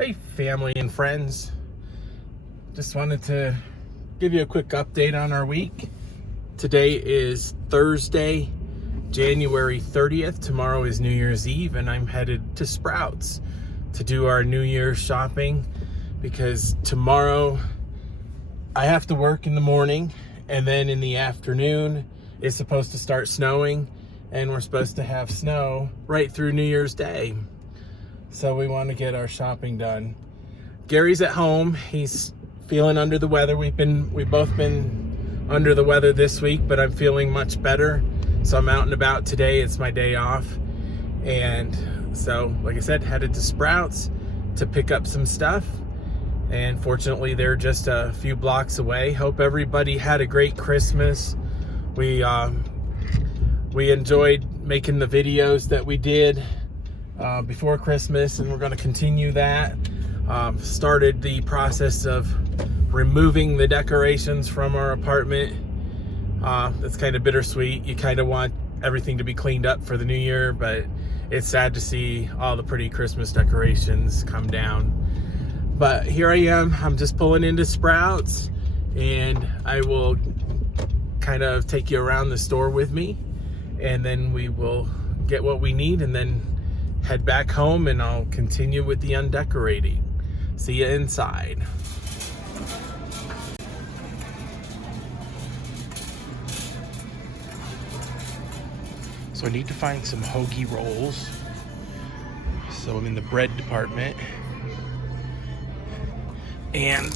Hey, family and friends. Just wanted to give you a quick update on our week. Today is Thursday, January 30th. Tomorrow is New Year's Eve, and I'm headed to Sprouts to do our New Year's shopping because tomorrow I have to work in the morning, and then in the afternoon it's supposed to start snowing, and we're supposed to have snow right through New Year's Day. So we want to get our shopping done. Gary's at home. He's feeling under the weather. We've both been under the weather this week, but I'm feeling much better. So I'm out and about today. It's my day off. And so, like I said, headed to Sprouts to pick up some stuff. And fortunately, they're just a few blocks away. Hope everybody had a great Christmas. We enjoyed making the videos that we did before Christmas, and we're going to continue that. Started the process of removing the decorations from our apartment. It's kind of bittersweet. You kind of want everything to be cleaned up for the new year, but it's sad to see all the pretty Christmas decorations come down. But here I am. I'm just pulling into Sprouts, and I will kind of take you around the store with me, and then we will get what we need and then head back home, and I'll continue with the undecorating. See you inside. So I need to find some hoagie rolls. So I'm in the bread department. And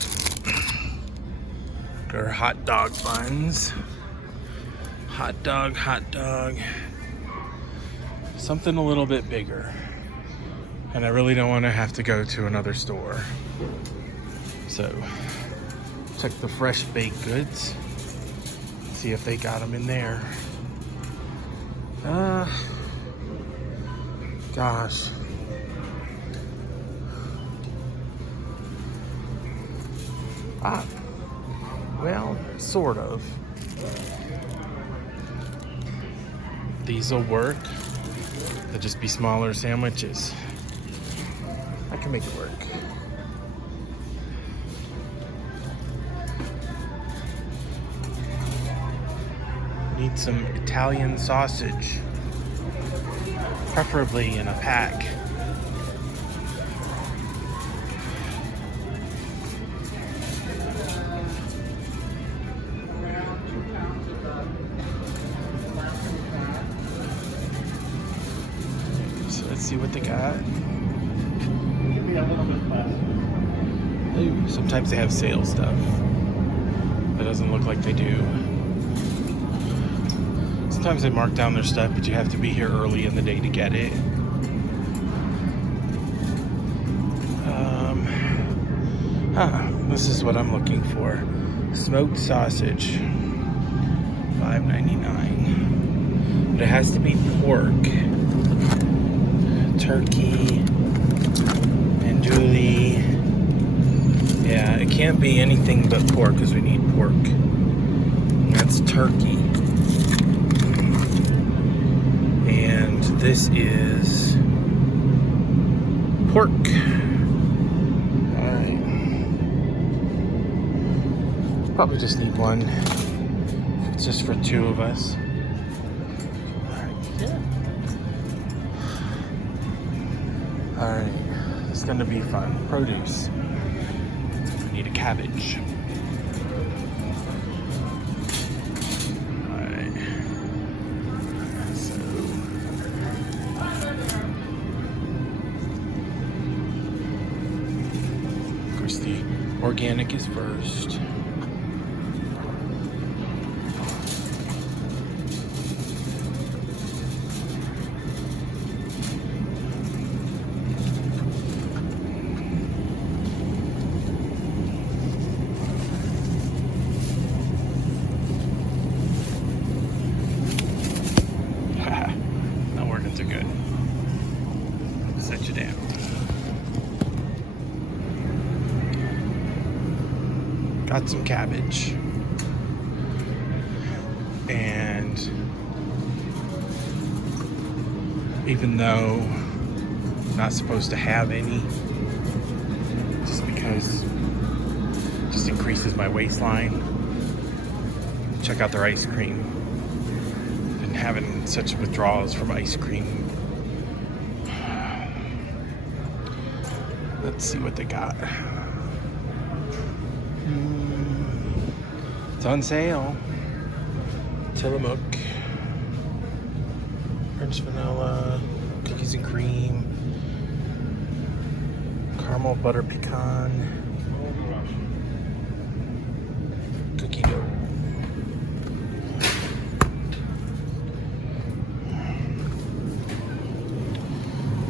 there are hot dog buns. Hot dog. Something a little bit bigger. And I really don't want to have to go to another store. So, check the fresh baked goods. See if they got them in there. Gosh. Well, sort of. These'll work. They'll just be smaller sandwiches. I can make it work. Need some Italian sausage, preferably in a pack. So let's see what they got. Ooh, sometimes they have sale stuff. It doesn't look like they do. Sometimes they mark down their stuff, but you have to be here early in the day to get it. This is what I'm looking for. Smoked sausage, $5.99. But it has to be pork, turkey, andouille. Yeah, it can't be anything but pork because we need pork. And that's turkey. And this is pork. Alright. Probably just need one. It's just for two of us. Alright. Yeah. Alright. It's gonna be fun. Produce. Need a cabbage. Alright. So of course the organic is first. Got some cabbage. And even though I'm not supposed to have any, because it just increases my waistline. Check out their ice cream. Been having such withdrawals from ice cream. Let's see what they got. It's on sale. Tillamook, French vanilla, cookies and cream, caramel butter pecan, cookie dough.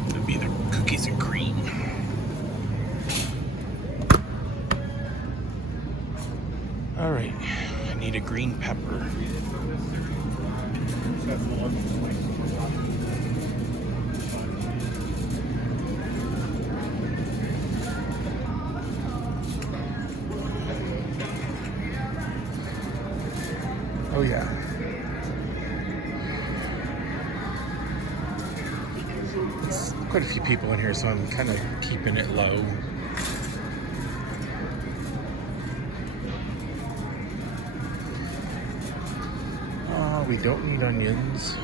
That'd be the cookies and cream. All right, I need a green pepper. Oh yeah. There's quite a few people in here, so I'm kind of keeping it low. We don't need onions.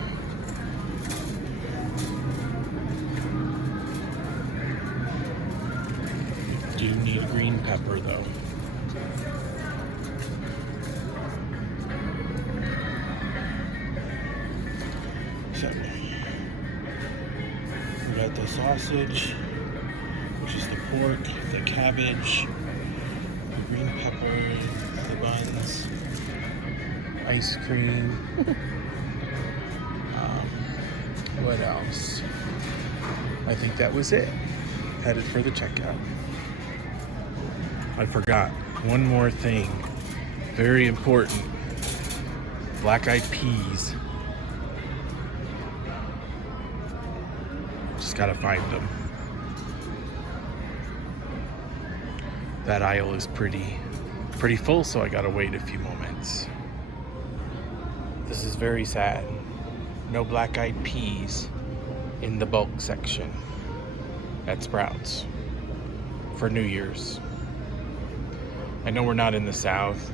Do need green pepper though. So we got the sausage, which is the pork, the cabbage, the green pepper, the buns, ice cream. What else? I think that was it. Headed for the checkout. I forgot one more thing. Very important. Black-eyed peas. Just gotta find them. That aisle is pretty full, so I gotta wait a few moments. This is very sad. No black-eyed peas in the bulk section at Sprouts for New Year's. I know we're not in the South,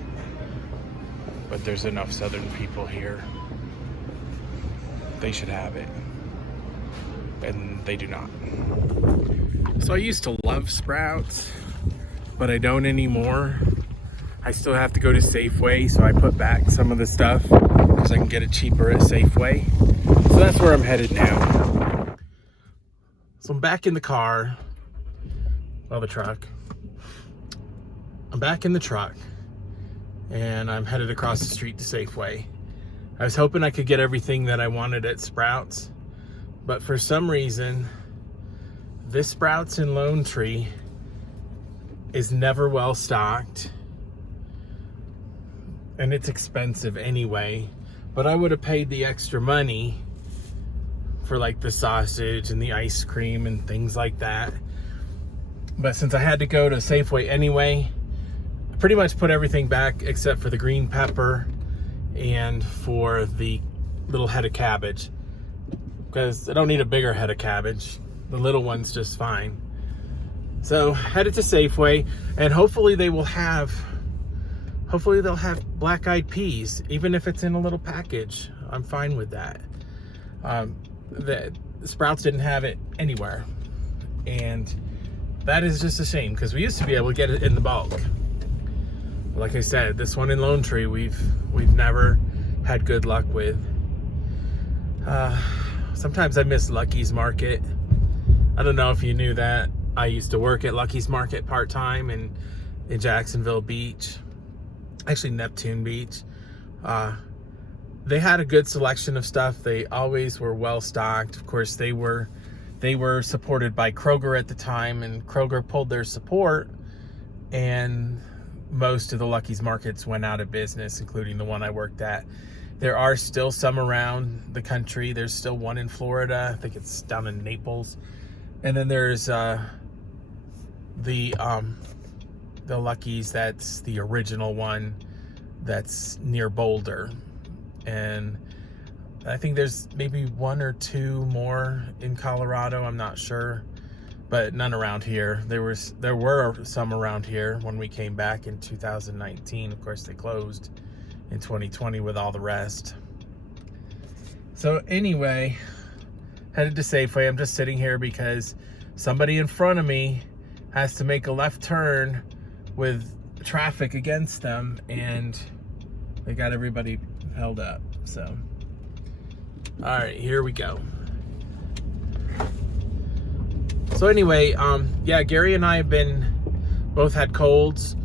but there's enough Southern people here. They should have it, and they do not. So I used to love Sprouts, but I don't anymore. I still have to go to Safeway, so I put back some of the stuff because I can get it cheaper at Safeway. So that's where I'm headed now. So I'm back in the car. Well, the truck. I'm back in the truck, and I'm headed across the street to Safeway. I was hoping I could get everything that I wanted at Sprouts, but for some reason, this Sprouts in Lone Tree is never well stocked. And it's expensive anyway, but I would have paid the extra money for like the sausage and the ice cream and things like that. But since I had to go to Safeway anyway, I pretty much put everything back except for the green pepper and for the little head of cabbage, because I don't need a bigger head of cabbage. The little one's just fine. So headed to Safeway, and hopefully they'll have black-eyed peas, even if it's in a little package. I'm fine with that. The Sprouts didn't have it anywhere, and that is just a shame, because we used to be able to get it in the bulk. Like I said, this one in Lone Tree we've never had good luck with. Sometimes I miss Lucky's Market. I don't know if you knew that. I used to work at Lucky's Market part-time in Jacksonville Beach. Actually, Neptune Beach. They had a good selection of stuff. They always were well stocked. Of course, they were supported by Kroger at the time, and Kroger pulled their support, and most of the Lucky's Markets went out of business, including the one I worked at. There are still some around the country. There's still one in Florida. I think it's down in Naples. And then there's the Lucky's, that's the original one, that's near Boulder. And I think there's maybe one or two more in Colorado. I'm not sure. but none around here. There were some around here when we came back in 2019. Of course, they closed in 2020 with all the rest. So anyway, headed to Safeway. I'm just sitting here because somebody in front of me has to make a left turn with traffic against them, and they got everybody held up. So, all right, here we go. So anyway, yeah, Gary and I have both had colds.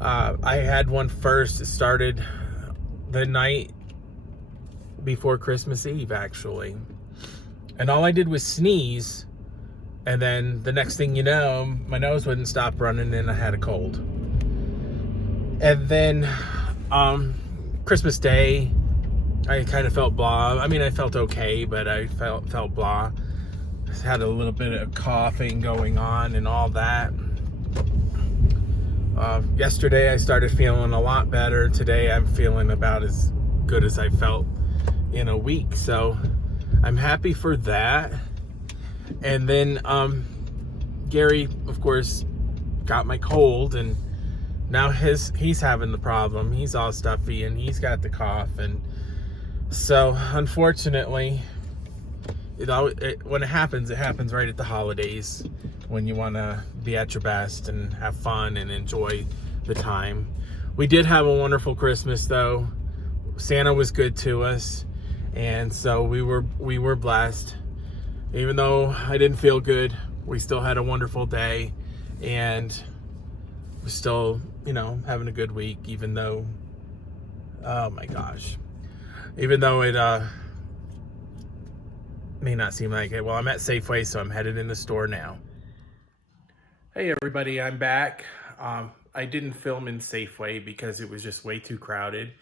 I had one first. It started the night before Christmas Eve, actually. And all I did was sneeze. And then the next thing you know, my nose wouldn't stop running and I had a cold. And then Christmas Day, I kind of felt blah. I mean, I felt okay, but I felt blah. Had a little bit of coughing going on and all that. Yesterday I started feeling a lot better. Today I'm feeling about as good as I felt in a week. So I'm happy for that. And then Gary, of course, got my cold, and now he's having the problem. He's all stuffy and he's got the cough. And so unfortunately, when it happens right at the holidays, when you want to be at your best and have fun and enjoy the time. We did have a wonderful Christmas, though. Santa was good to us, and so we were blessed. Even though I didn't feel good, we still had a wonderful day, and we're still, having a good week, even though, oh my gosh, even though it may not seem like it. Well, I'm at Safeway, so I'm headed in the store now. Hey everybody, I'm back. I didn't film in Safeway because it was just way too crowded.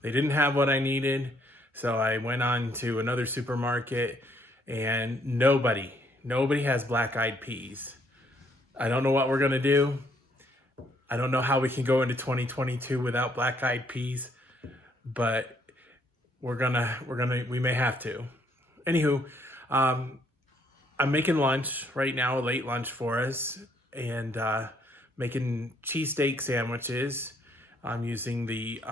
They didn't have what I needed, so I went on to another supermarket, and nobody has black-eyed peas. I don't know what we're gonna do. I don't know how we can go into 2022 without black-eyed peas, but we may have to. Anywho, I'm making lunch right now, a late lunch for us, and making cheesesteak sandwiches. I'm using the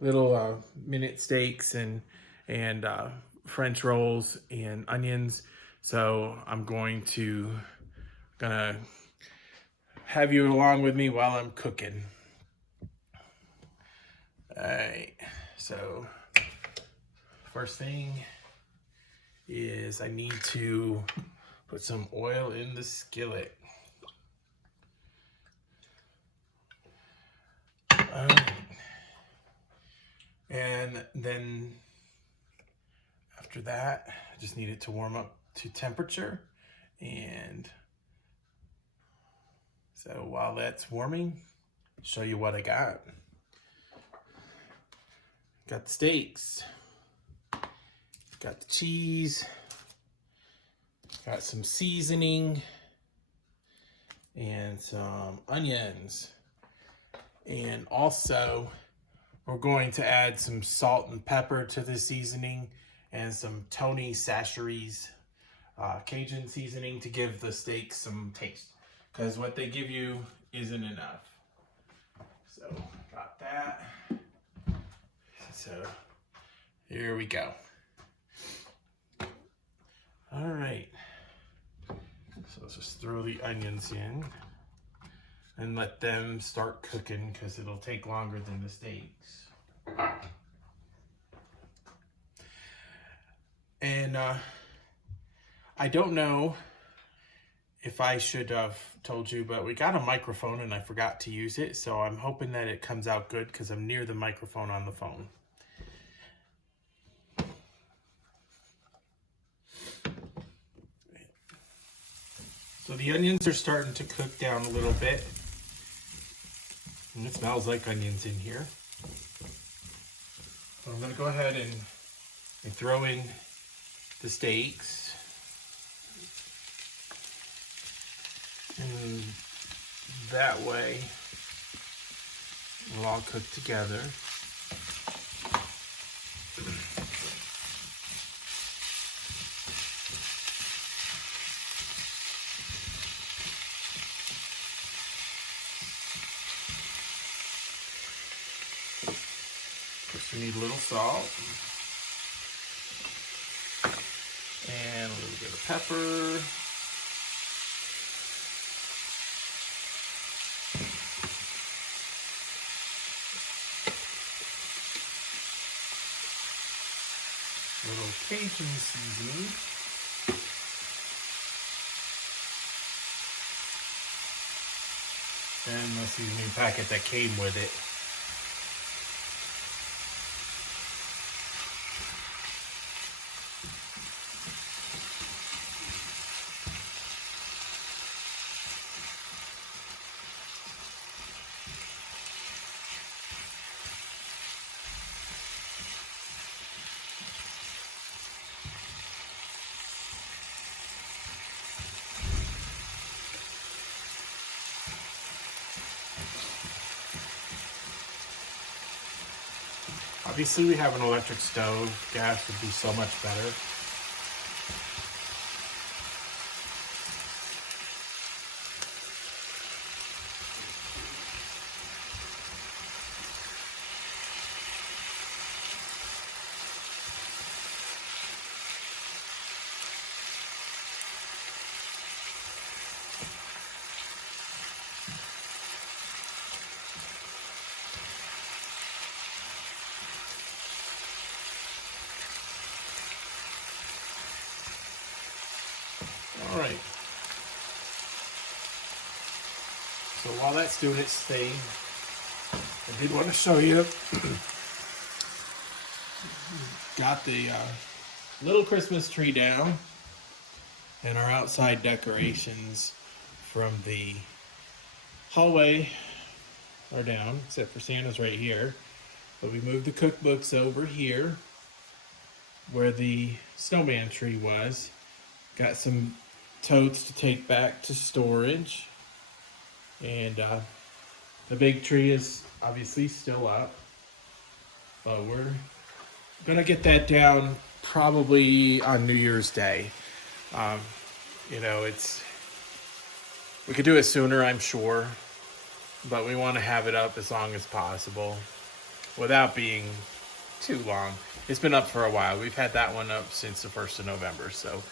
little minute steaks and French rolls and onions. So I'm gonna have you along with me while I'm cooking. All right, so first thing is I need to put some oil in the skillet. And then after that, I just need it to warm up to temperature. And so while that's warming, I'll show you what I got. Got the steaks, got the cheese, got some seasoning, and some onions. And also, we're going to add some salt and pepper to the seasoning and some Tony Chachere's Cajun seasoning to give the steak some taste, because what they give you isn't enough. So, got that. So, here we go. All right. So let's just throw the onions in and let them start cooking, because it'll take longer than the steaks. And I don't know if I should have told you, but we got a microphone and I forgot to use it. So I'm hoping that it comes out good because I'm near the microphone on the phone. So the onions are starting to cook down a little bit. And it smells like onions in here. So I'm going to go ahead and throw in the steaks. And that way it'll all cook together. We need a little salt. And a little bit of pepper. A little Cajun seasoning. And the seasoning packet that came with it. Obviously, we have an electric stove. Gas would be so much better. All right. So while that's doing its thing, I did want to show you. Got the little Christmas tree down and our outside decorations from the hallway are down, except for Santa's right here. But we moved the cookbooks over here where the snowman tree was. Got some totes to take back to storage. And the big tree is obviously still up. But we're gonna get that down probably on New Year's Day. You know, we could do it sooner, I'm sure, but we want to have it up as long as possible without being too long. It's been up for a while. We've had that one up since the 1st of November. So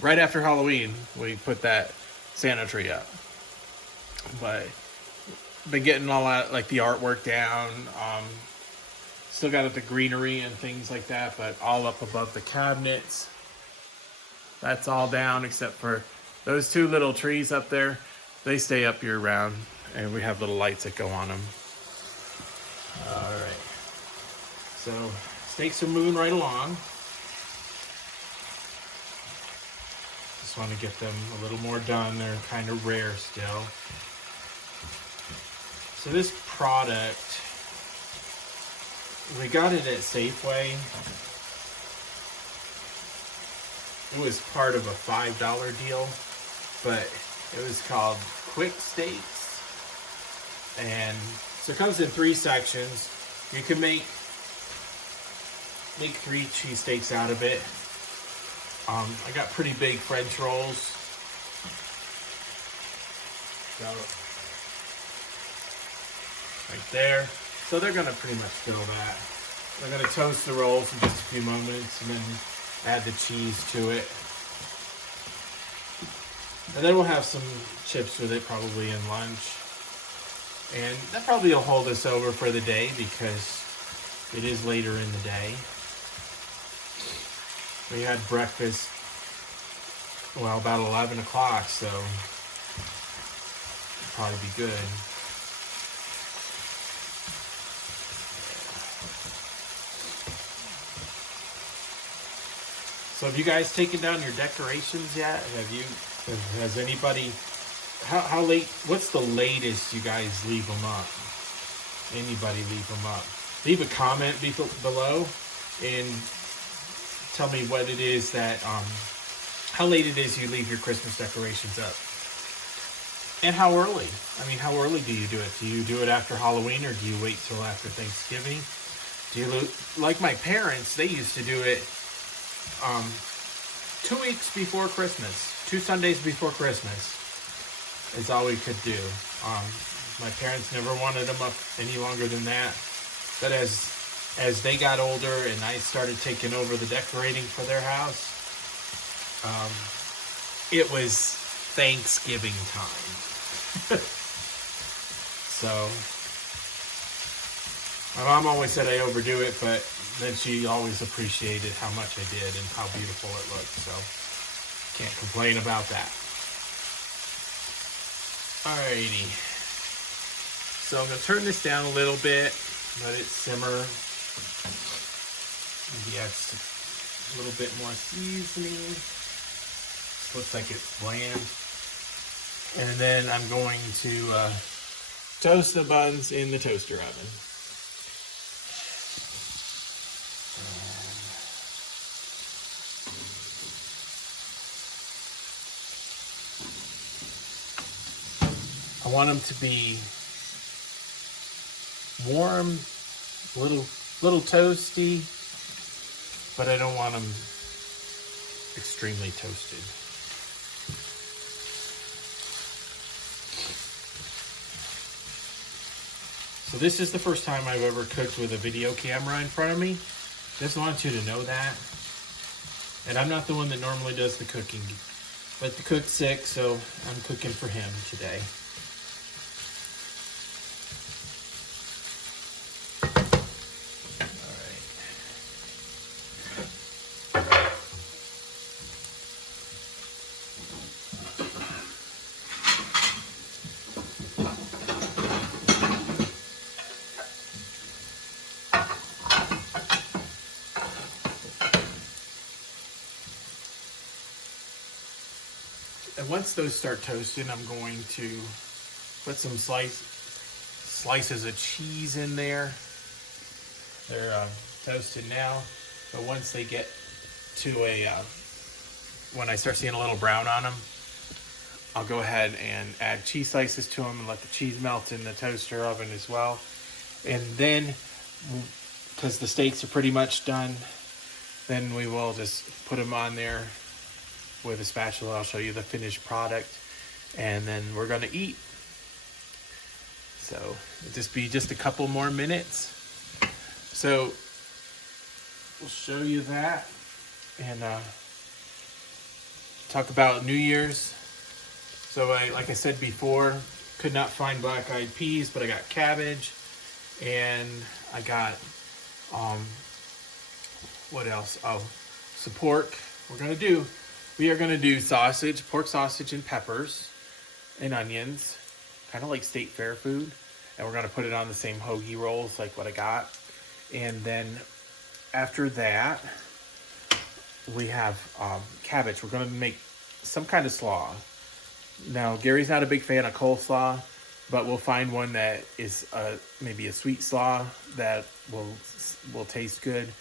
right after Halloween, we put that Santa tree up. But been getting all that, like the artwork down. Still got the greenery and things like that, but all up above the cabinets. That's all down except for those two little trees up there. They stay up year round, and we have little lights that go on them. All right. So steaks are moving right along. Just want to get them a little more done. They're kind of rare still. So this product, we got it at Safeway. It was part of a $5 deal, but it was called Quick Steaks. And so it comes in 3 sections. You can make 3 cheesesteaks out of it. I got pretty big French rolls. So, right there. So they're gonna pretty much fill that. They're gonna toast the rolls in just a few moments and then add the cheese to it. And then we'll have some chips with it probably in lunch. And that probably will hold us over for the day because it is later in the day. We had breakfast, well, about 11 o'clock, so it'll probably be good. So have you guys taken down your decorations yet? Has anybody, how late, what's the latest you guys leave them up? Anybody leave them up? Leave a comment below and tell me what it is that, how late it is you leave your Christmas decorations up. And how early? I mean, how early do you do it? Do you do it after Halloween or do you wait till after Thanksgiving? Do you, like my parents, they used to do it 2 weeks before Christmas. 2 Sundays before Christmas is all we could do. My parents never wanted them up any longer than that. But as as they got older and I started taking over the decorating for their house, it was Thanksgiving time. So my mom always said I overdo it, but then she always appreciated how much I did and how beautiful it looked. So can't complain about that. Alrighty. So I'm going to turn this down a little bit, let it simmer. Maybe add a little bit more seasoning. Looks like it's bland. And then I'm going to toast the buns in the toaster oven. I want them to be warm, little toasty, but I don't want them extremely toasted. So this is the first time I've ever cooked with a video camera in front of me. Just want you to know that. And I'm not the one that normally does the cooking, but the cook's sick, so I'm cooking for him today. And once those start toasting, I'm going to put some slices of cheese in there. They're toasted now, but once they get to when I start seeing a little brown on them, I'll go ahead and add cheese slices to them and let the cheese melt in the toaster oven as well. And then, because the steaks are pretty much done, then we will just put them on there with a spatula. I'll show you the finished product, and then we're gonna eat. So it'll just be just a couple more minutes. So we'll show you that and talk about New Year's. So like I said before, could not find black-eyed peas, but I got cabbage, and I got what else? Oh, some pork. We are gonna do sausage, pork sausage and peppers and onions, kind of like state fair food. And we're gonna put it on the same hoagie rolls like what I got. And then after that, we have cabbage. We're gonna make some kind of slaw. Now, Gary's not a big fan of coleslaw, but we'll find one that is maybe a sweet slaw that will taste good.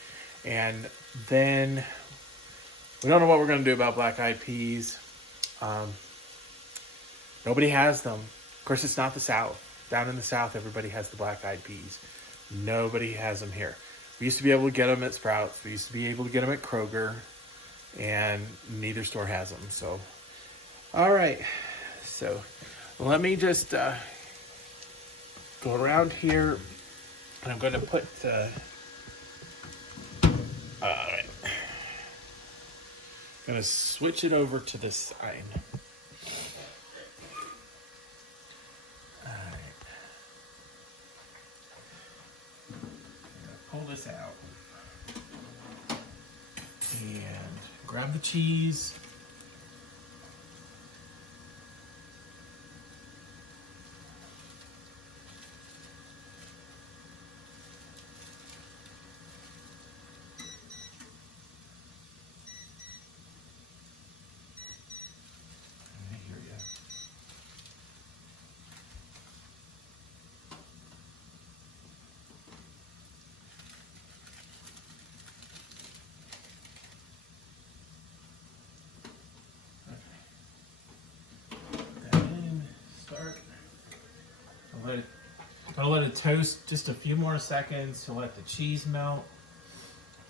And then we don't know what we're going to do about black-eyed peas. Nobody has them. Of course, it's not the South. Down in the South, everybody has the black-eyed peas. Nobody has them here. We used to be able to get them at Sprouts. We used to be able to get them at Kroger. And neither store has them. So, all right. So, let me just go around here. And I'm going to put... all right. Gonna switch it over to this side. Alright. Pull this out. And grab the cheese. I'll let it toast just a few more seconds to let the cheese melt.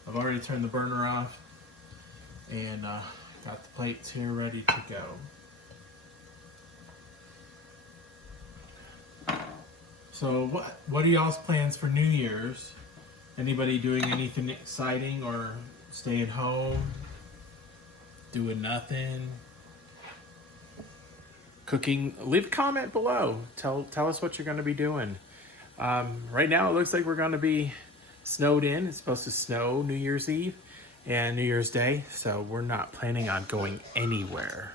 I've already turned the burner off and got the plates here ready to go. So what are y'all's plans for New Year's? Anybody doing anything exciting or staying home? Doing nothing? Cooking? Leave a comment below. Tell us what you're going to be doing. Right now it looks like we're going to be snowed in. It's supposed to snow New Year's Eve and New Year's Day, so we're not planning on going anywhere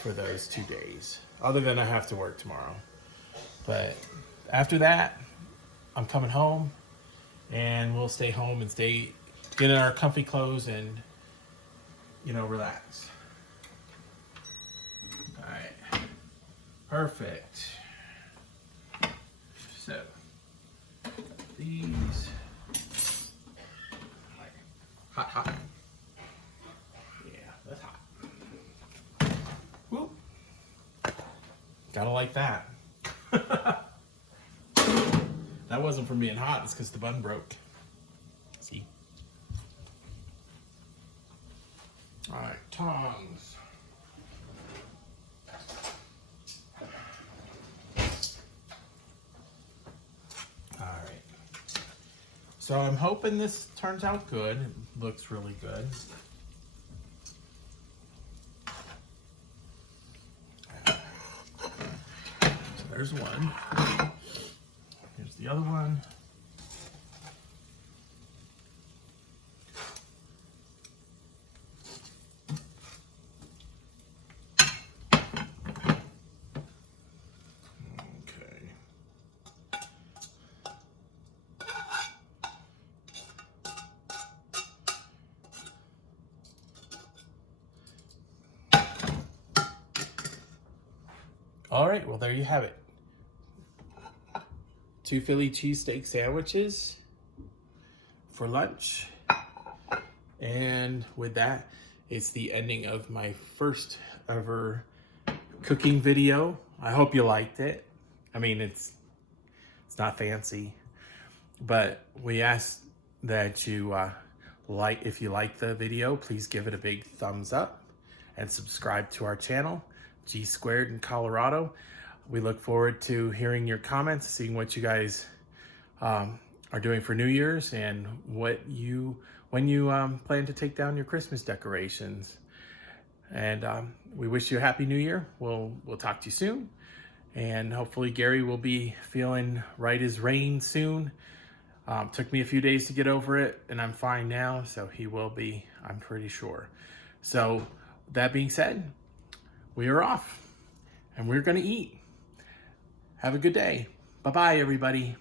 for those 2 days, other than I have to work tomorrow. But after that, I'm coming home, and we'll stay home and get in our comfy clothes and, you know, relax. All right, perfect. So these, hot. Yeah, that's hot. Whoop. Gotta like that. That wasn't from being hot, it's because the bun broke. See? Alright, tongs. Alright. So I'm hoping this turns out good. It looks really good. So there's one. Here's the other one. Okay. All right, well, there you have it. 2 Philly cheesesteak sandwiches for lunch. And with that, it's the ending of my first ever cooking video. I hope you liked it. I mean, it's not fancy, but we ask that you if you like the video, please give it a big thumbs up and subscribe to our channel, G Squared in Colorado. We look forward to hearing your comments, seeing what you guys are doing for New Year's and when you plan to take down your Christmas decorations. And we wish you a happy New Year. We'll talk to you soon, and hopefully Gary will be feeling right as rain soon. Took me a few days to get over it, and I'm fine now, so he will be, I'm pretty sure. So that being said, we are off, and we're gonna eat. Have a good day. Bye-bye, everybody.